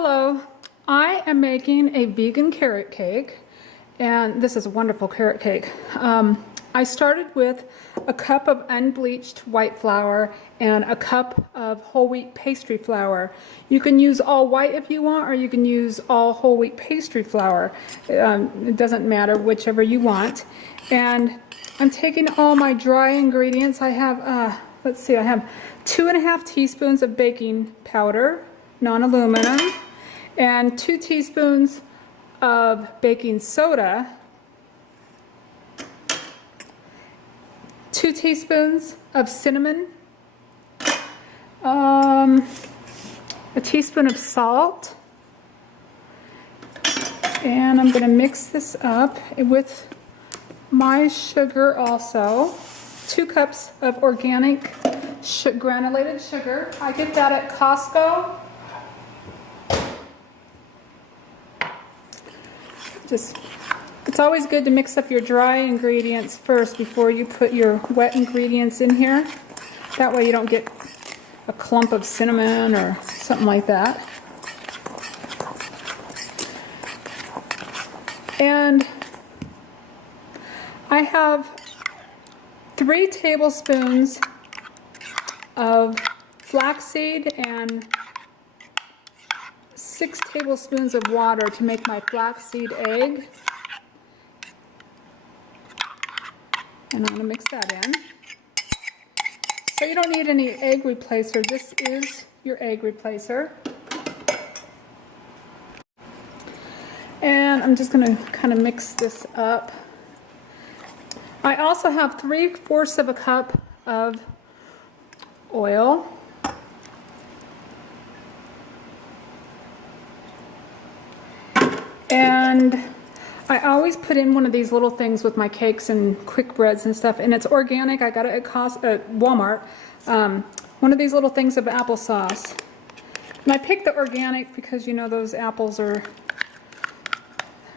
Hello, I am making a vegan carrot cake, and this is a wonderful carrot cake. I started with a cup of unbleached white flour and a cup of whole wheat pastry flour. You can use all white if you want, or you can use all whole wheat pastry flour. It doesn't matter, whichever you want. And I'm taking all my dry ingredients. I have, let's see, I have 2½ teaspoons of baking powder, non-aluminum, and 2 teaspoons of baking soda, 2 teaspoons of cinnamon, a teaspoon of salt, and I'm going to mix this up with my sugar also. 2 cups of organic granulated sugar. I get that at Costco. It's always good to mix up your dry ingredients first before you put your wet ingredients in here. That way you don't get a clump of cinnamon or something like that. And I have 3 tablespoons of flaxseed and 6 tablespoons of water to make my flaxseed egg. And I'm going to mix that in. So you don't need any egg replacer. This is your egg replacer. And I'm just going to kind of mix this up. I also have 3/4 of a cup of oil. And I always put in one of these little things with my cakes and quick breads and stuff, and it's organic. I got it at Walmart. One of these little things of applesauce. And I picked the organic because, you know, those apples are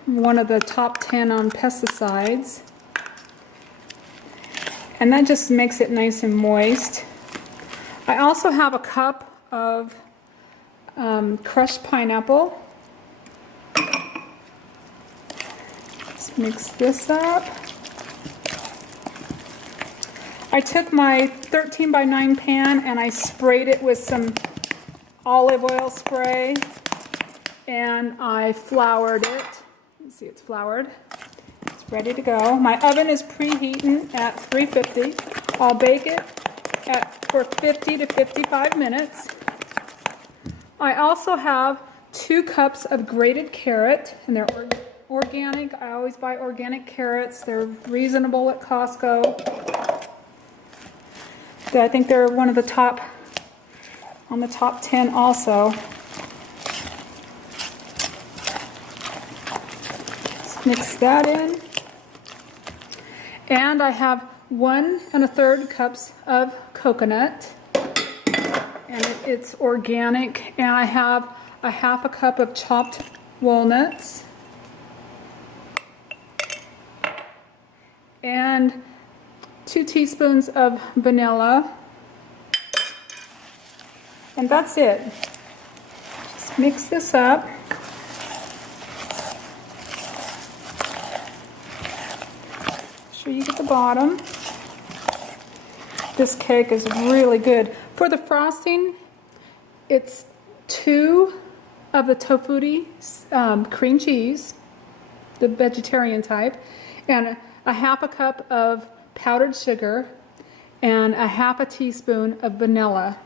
one of the top 10 on pesticides. And that just makes it nice and moist. I also have a cup of crushed pineapple. Mix this up. I took my 13x9 pan and I sprayed it with some olive oil spray, and I floured it. You can see it's floured. It's ready to go. My oven is preheating at 350. I'll bake it for 50 to 55 minutes. I also have 2 cups of grated carrot, and they're organic. I always buy organic carrots. They're reasonable at Costco. I think they're one of the top, on the top 10 also. Let's mix that in. And I have 1 1/3 cups of coconut. And it's organic. And I have a 1/2 cup of chopped walnuts. And 2 teaspoons of vanilla, and that's it. Just mix this up. Make sure you get the bottom. This cake is really good. For the frosting, it's 2 of the toufutti cream cheese, the vegetarian type, and a 1/2 cup of powdered sugar, and a 1/2 teaspoon of vanilla.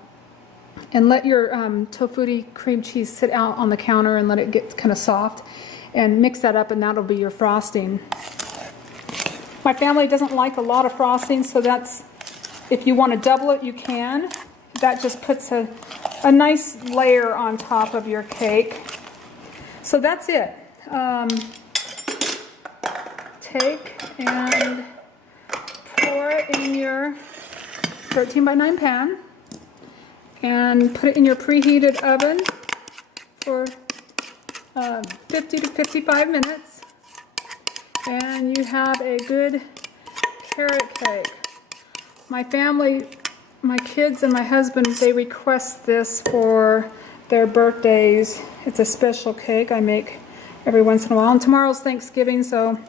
And let your toufutti cream cheese sit out on the counter and let it get kind of soft, and mix that up, and that'll be your frosting. My family doesn't like a lot of frosting, so that's, if you want to double it, you can. That just puts a nice layer on top of your cake. So that's it. Take and pour it in your 13x9 pan and put it in your preheated oven for 50 to 55 minutes, and you have a good carrot cake. My family, my kids and my husband, they request this for their birthdays. It's a special cake I make every once in a while. And tomorrow's Thanksgiving, so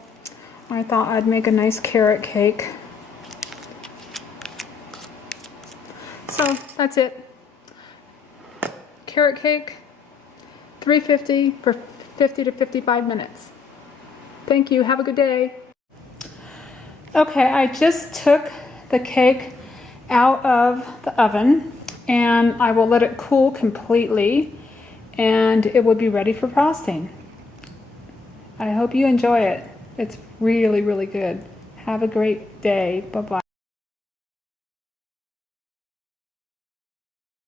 I thought I'd make a nice carrot cake. So that's it. Carrot cake, $3.50 for 50 to 55 minutes. Thank you. Have a good day. Okay, I just took the cake out of the oven and I will let it cool completely and it will be ready for frosting. I hope you enjoy it. It's really, really good. Have a great day. Bye-bye.